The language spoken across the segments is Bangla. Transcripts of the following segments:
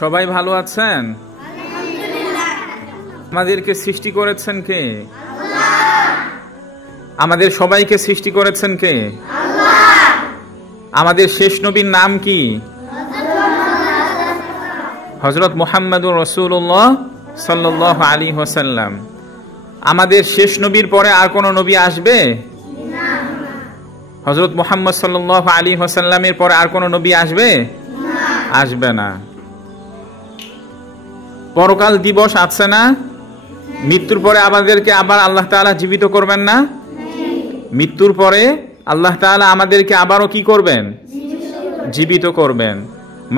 সবাই ভালো আছেন? আমাদেরকে সৃষ্টি করেছেন কে? আমাদের সবাইকে সৃষ্টি করেছেন কে? আমাদের শেষ নবীর নাম কি? হযরত মুহাম্মদুর রাসূলুল্লাহ সাল্লাল্লাহু আলাইহি ওয়াসাল্লাম। আমাদের শেষ নবীর পরে আর কোন নবী আসবে? হযরত মুহাম্মদ সাল্লাল্লাহু আলাইহি ওয়াসাল্লামের পরে আর কোন নবী আসবে? আসবে না। পরকাল দিবস আছে না? মৃত্যুর পরে আমাদেরকে আবার আল্লাহ তাআলা জীবিত করবেন না? মৃত্যুর পরে আল্লাহ তাআলা আমাদেরকে আবারও কি করবেন? জীবিত করবেন।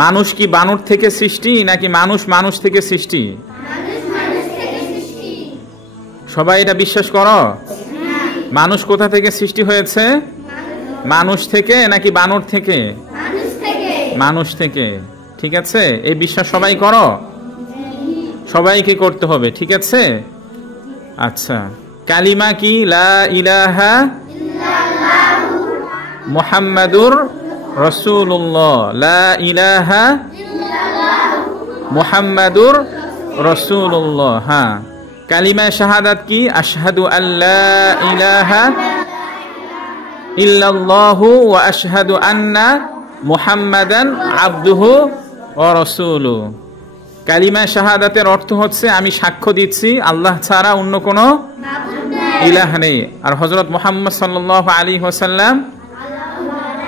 মানুষ কি বানর থেকে সৃষ্টি নাকি মানুষ মানুষ থেকে সৃষ্টি? সবাই এটা বিশ্বাস করো? মানুষ কোথা থেকে সৃষ্টি হয়েছে? মানুষ থেকে নাকি বানর থেকে? মানুষ থেকে। ঠিক আছে, এই বিশ্বাস সবাই করো? সবাইকে করতে হবে, ঠিক আছে? আচ্ছা, কালিমা কি? লা ইলাহা ইল্লাল্লাহু মুহাম্মাদুর রাসূলুল্লাহ। লা ইলাহা ইল্লাল্লাহু মুহাম্মাদুর রাসূলুল্লাহ। হ্যাঁ, কালিমা শাহাদাত কি? আশহাদু আল্লা ইলাহা ইল্লাল্লাহু ওয়া আশহাদু আন্না মুহাম্মাদান আবদুহু ওয়া রাসূলুহু। কালিমা শাহাদাতের অর্থ হচ্ছে আমি সাক্ষ্য দিচ্ছি আল্লাহ ছাড়া অন্য কোনো ইলাহ নেই, আর হযরত মুহাম্মদ সাল্লাল্লাহু আলাইহি ওয়াসাল্লাম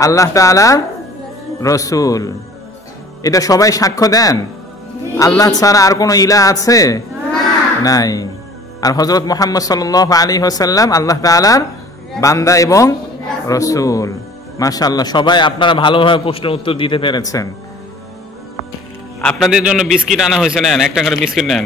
আল্লাহ তাআলার রাসূল। এটা সবাই সাক্ষ্য দেন? আল্লাহ ছাড়া আর কোনো ইলাহ আছে? নাই। আর হযরত মুহাম্মদ সাল্লাল্লাহু আলাইহি ওয়াসাল্লাম আল্লাহ তাআলার বান্দা এবং রাসূল। মাশাআল্লাহ, সবাই আপনারা ভালোভাবে প্রশ্নের উত্তর দিতে পেরেছেন। আপনাদের জন্য বিস্কিট আনা হয়েছে, নেন একটা করে বিস্কিট নেন।